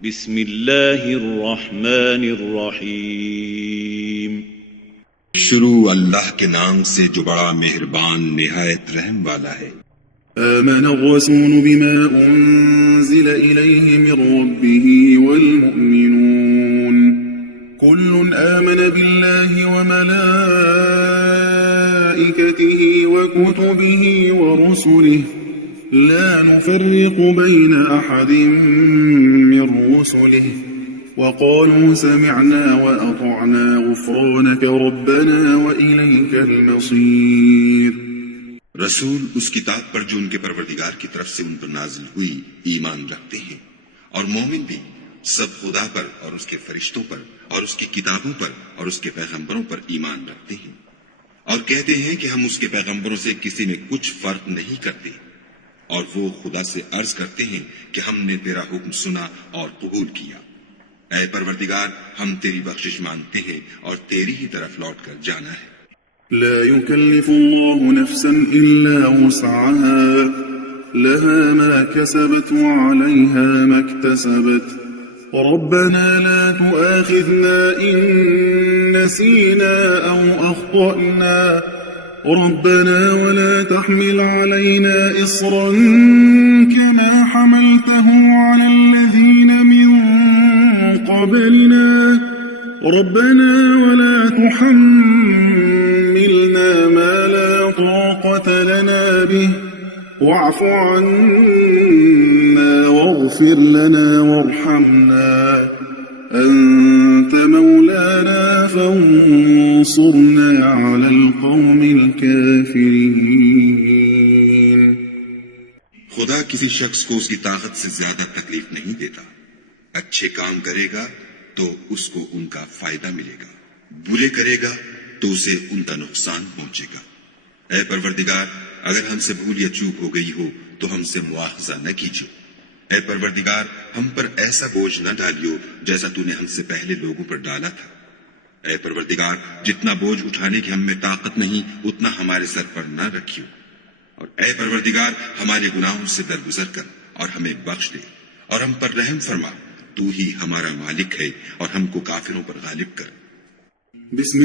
بسم اللہ الرحمن الرحیم. شروع اللہ کے نام سے جو بڑا مہربان نہایت رحم والا ہے. آمن الرسول بما أنزل إليه من ربه والمؤمنون كل آمن بالله وملائكته وكتبه ورسله لا نفرق بين أحد من رسله وقالوا سمعنا وأطعنا غفرانك ربنا وإليك المصير. رسول اس کتاب پر جو ان کے پروردگار کی طرف سے ان پر نازل ہوئی ایمان رکھتے ہیں، اور مومن بھی سب خدا پر اور اس کے فرشتوں پر اور اس کی کتابوں پر اور اس کے پیغمبروں پر ایمان رکھتے ہیں، اور کہتے ہیں کہ ہم اس کے پیغمبروں سے کسی میں کچھ فرق نہیں کرتے، اور وہ خدا سے عرض کرتے ہیں کہ ہم نے تیرا حکم سنا اور قبول کیا. اے پروردگار، ہم تیری بخشش مانگتے ہیں اور تیری ہی طرف لوٹ کر جانا ہے. لا يكلف الله نفسا إلا وسعها لها ما كسبت وعليها ما اكتسبت ربنا لا تؤاخذنا إن نسينا أو أخطأنا ربنا ولا تحمل علينا إصرا كما حملته على الذين من قبلنا ربنا ولا تحملنا ما لا طاقة لنا به واعف عنا واغفر لنا وارحمنا أنت مولانا فانصرنا على القوم الكافرين. خدا کسی شخص کو اس کی طاقت سے زیادہ تکلیف نہیں دیتا. اچھے کام کرے گا تو اس کو ان کا فائدہ ملے گا، برے کرے گا تو اسے ان کا نقصان پہنچے گا. اے پروردگار، اگر ہم سے بھول یا چوک ہو گئی ہو تو ہم سے مواخذہ نہ کیجو. اے پروردگار، ہم پر ایسا بوجھ نہ ڈالیو جیسا تو نے ہم سے پہلے لوگوں پر ڈالا تھا. اے پروردگار، جتنا بوجھ اٹھانے کی ہم میں طاقت نہیں اتنا ہمارے سر پر نہ رکھیو. اور اے پروردگار، ہمارے گناہوں سے درگزر کر اور ہمیں بخش دے اور ہم پر رحم فرما. تو ہی ہمارا مالک ہے اور ہم کو کافروں پر غالب کر. بسم